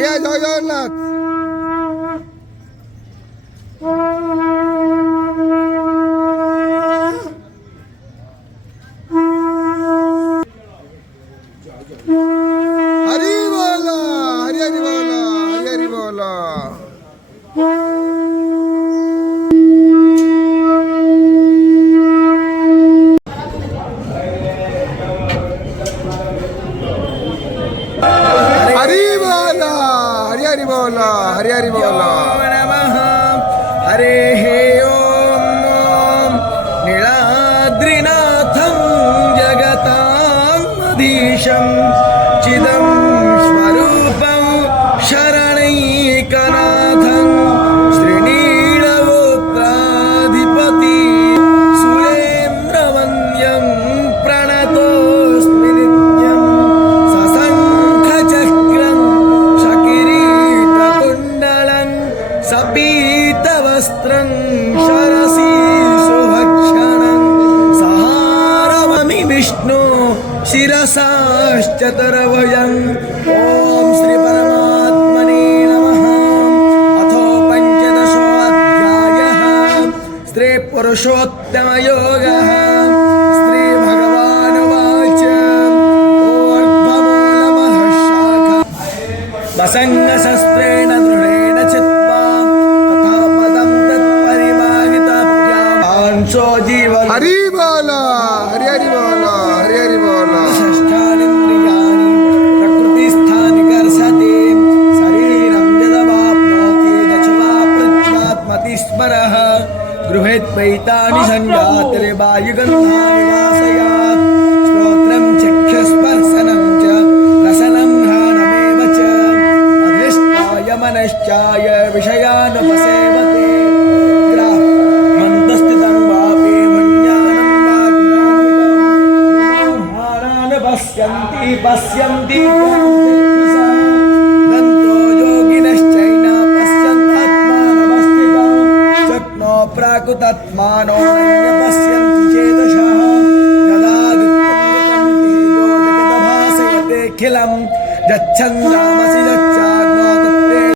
আগে জয় জগন্নাথ। হরি বল, হরি হরি বল, হরি হরি বল। हरि बोल, हरि हरि बोल, हरि हरि बोल। नमः हरे ओम नीलाद्रिनाथं जगतामधीशं चिदं स्वरूपं शरणैकनाथं श्रीनीलगोत्राधिपति सुरेन्द्रवन्द्यं प्रणतोऽस्मि नित्यं सशङ्खचक्रं शकिरीटकुण्डलं सपीतवस्त्रं शरसीशुभक्षणं सहारममि विष्णु शिरसाश्चतुर्भुजम्। ॐ श्री परमात्मने नमः। अथो पञ्चदशोऽध्यायः स्त्री पुरुषोत्तमयोगः। श्री भगवानुवाच ऊर्ध्वमूलमधः शाखा वसङ्गशस्त्रेण दृढेन चित्वा तथा पदं तत्परिमाहिताभ्यां जीवन हरि बोल, हरि हरि बोल, हरि हरि बोल। षष्ठानीन्द्रियाणि प्रकृतिस्थानि कर्षति शरीरं यदवाप्नोति यच्छ्वापृच्छ्वात्मति स्मरः गृहेत्वैतानि सञ्जातिर्वायुगन्धानि वासयात् श्रोत्रं चक्षुस्पर्शनं च रसनं घ्राणमेव च अधिष्ठाय मनश्चाय विषयानुपसेवते मन्दस्थितं वापि मञ्जानं वाग्मानविदं पश्यन्ति पश्यन्ति दन्तो योगिनश्चैन पश्यन्तात्मानमस्थितं शक्नो प्राकृतात्मानो पश्यन्ति चेतसः यदादित्यं तेजो जगदभासयतेऽखिलं यच्छन्दामसि